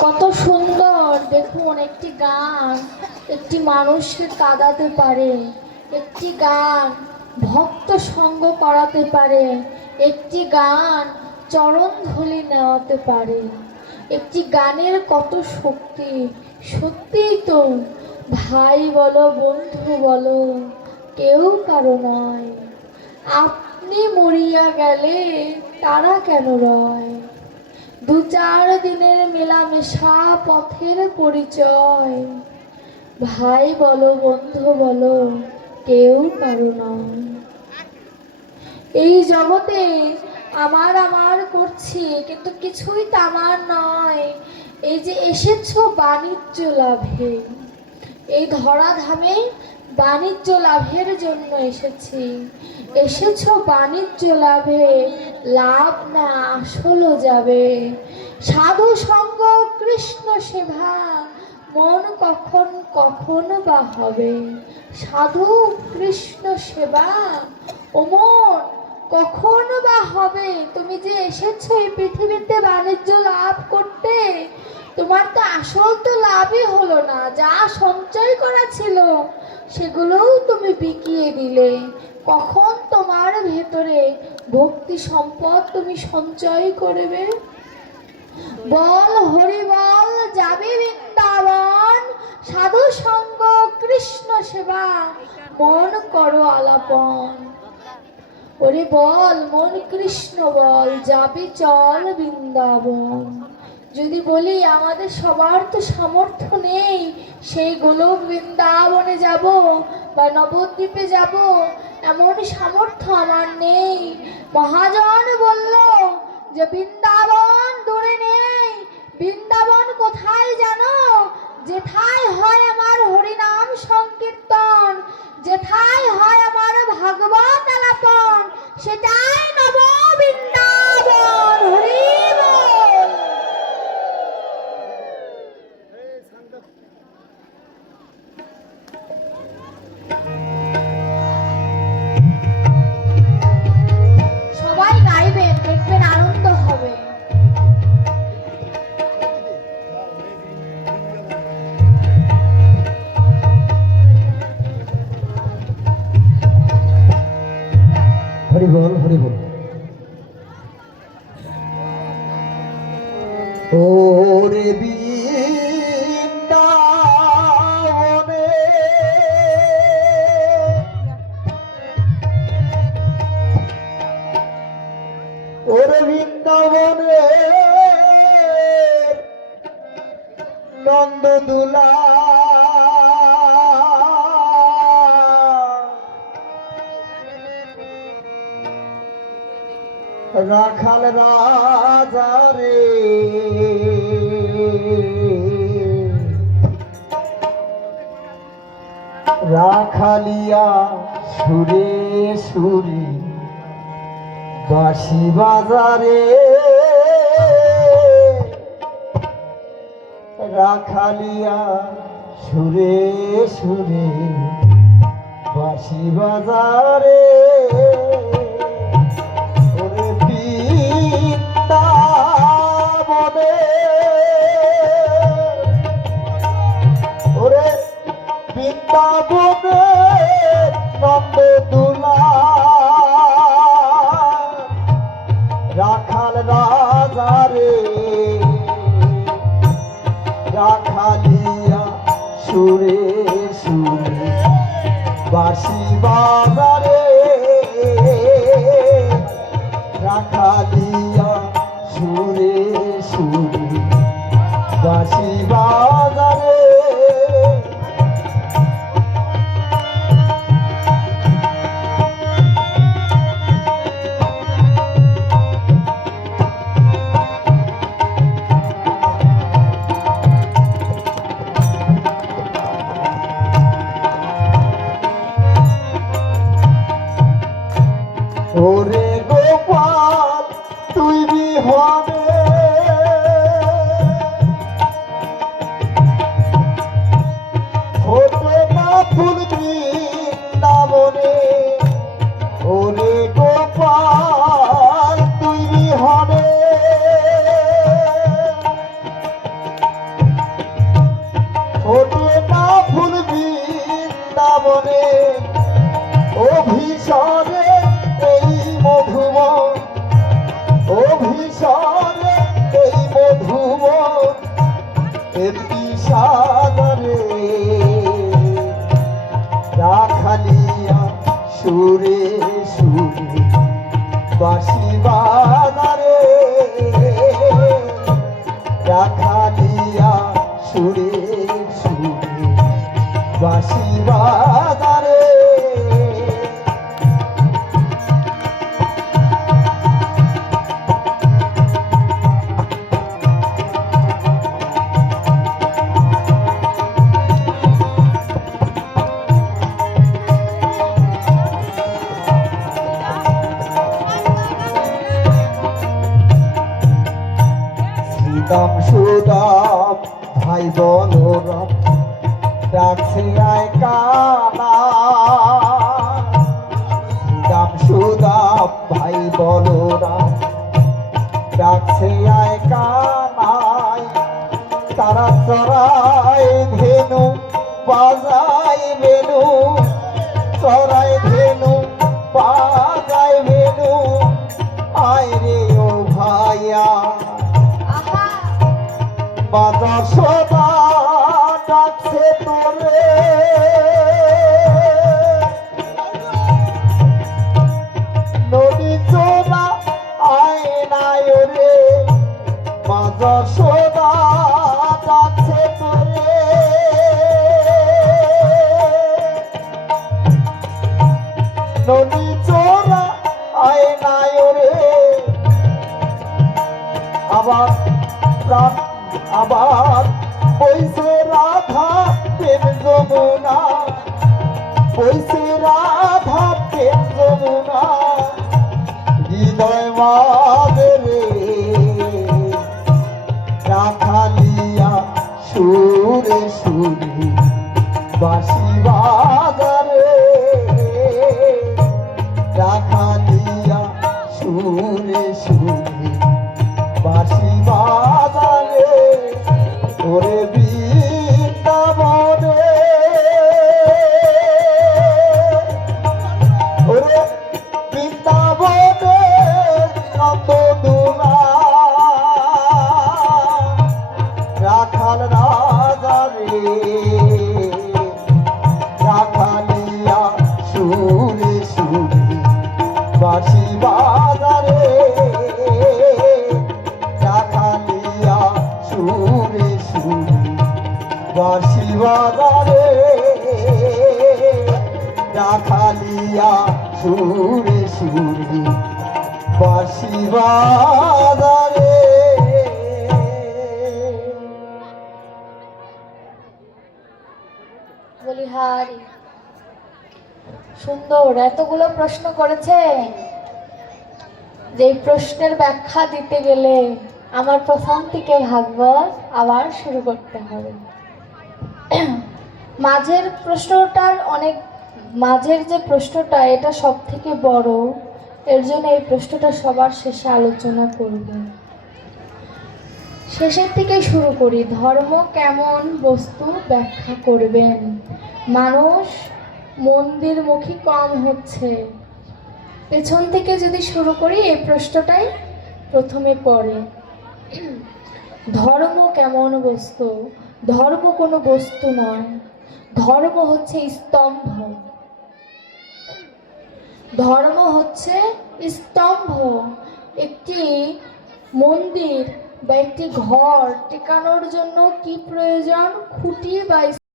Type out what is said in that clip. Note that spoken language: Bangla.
কত সুন্দর। দেখুন, একটি গান, একটি মানুষকে কাঁদাতে পারে, একটি গান ভক্ত সঙ্গ করাতে পারে, একটি গান চরণ ধুলি নেওয়াতে পারে। একটি গানের কত শক্তি, সত্যিই তো। ভাই বলো, বন্ধু বলো, কেউ কারও নয়। আপনি মরিয়া গেলে তারা কেন রয়? দু চার দিনের মেলামেশা, পথের পরিচয়। ভাই বলো, বন্ধু বলো, কেউ কারও নয়। এই জগতে আমার আমার করছি, কিন্তু কিছুই তো আমার নয়। এই যে এসেছ বাণিজ্য লাভে, এই ধরাধামে বাণিজ্য লাভের জন্য এসেছি। এসেছ বাণিজ্য লাভে, লাভ না আসলও যাবে। সাধু সঙ্গ কৃষ্ণ সেবা, মন কখন কখন বা হবে? সাধু কৃষ্ণ সেবা, ও মন কখন বা হবে? তুমি যে এসেছ এই পৃথিবীতে বাণিজ্য লাভ করতে, তোমার তো আসল তো লাভই হলো না, যা সঞ্চয় করা ছিল সেগুলোও তুমি বিকিয়ে দিলে। কখন তোমার ভেতরে ভক্তি সম্পদ তুমি সঞ্চয় করবে? বল হরি বল, যাবে বৃন্দাবন, সাধু সঙ্গ, কৃষ্ণ সেবা, মন করো আলাপন। ওরে বল, মন কৃষ্ণ বল, যাবে চল বৃন্দাবন। যদি বলি, আমাদের সবার তো সামর্থ্য নেই সেই গোলক বৃন্দাবনে যাব বা নবদ্বীপে যাব। এমন সামর্থ্য আমার নেই। মহাজন বলল যে, বৃন্দাবন দূরে নেই। বৃন্দাবন কোথায় জানো? যেথায় হয় আমার হরিনাম সংকীর্তন, যেথায় হয় আমার ভাগবত আলাপন, সেটাই নব হরি বল হরি বল ওরে বৃন্দাবনে। ওরে বৃন্দাবনে। রাখাল রাজা রে। রাখালিয়া সুরে সুরে বাসি বাজারে। রাখালিয়া সুরে সুরে বাসি বাজারে। বৃন্দাবনে নন্দ দুলা। রাখাল রাজারে রাখালিয়া সুরে সুরে বাসি বাজারে What? এমনি সাগরে রাখালিয়া সুরে সুরে বাসি বাজারে রাখালিয়া সুরে সুরে বাসি বাজারে শ্রীদাম সুদাম ভাই বলরাম ডাকছে কানা। শ্রীদাম সুদাম ভাই বলরাম বাজার সদা ডাকছে তোরে। নদী চোরা আয়নায় রে বাজার সদা ডাকছে তোরে। নদী চোরা আয়নায় রে আবার প্রাণ আবার রাধা, প্রেম যমুনা। রাধা, প্রেম যমুনা। হৃদয় সুরে সুরে বাসি বাজারে রাখালিয়া সুরে সুরে সুরে সুরে বাসি বাজারে। রাখালিয়া সুরে সুরে বাসি বাজারে। রাখালিয়া সুরে সুরে বাসি বাজারে। সুন্দর, এতগুলো প্রশ্ন করেছে যে প্রশ্নের ব্যাখ্যা দিতে গেলে আমার প্রথম থেকে ভাগবত আবার শুরু করতে হবে। মাঝের প্রশ্নটার অনেক, মাঝের যে প্রশ্নটা, এটা সব থেকে বড়। এর জন্য এই প্রশ্নটা সবার শেষে আলোচনা করব। শেষের থেকে শুরু করি। ধর্ম কেমন বস্তু ব্যাখ্যা করবেন? মানুষ মন্দিরমুখী কম হচ্ছে। পেছন থেকে যদি শুরু করি, এই প্রশ্নটাই প্রথমে পড়ে। ধর্ম কেমন বস্তু? ধর্ম কোনো বস্তু নয়। ধর্ম হচ্ছে স্তম্ভ। ধর্ম হচ্ছে স্তম্ভ। একটি মন্দির বা একটি ঘর টেকানোর জন্য কি প্রয়োজন? খুঁটি বা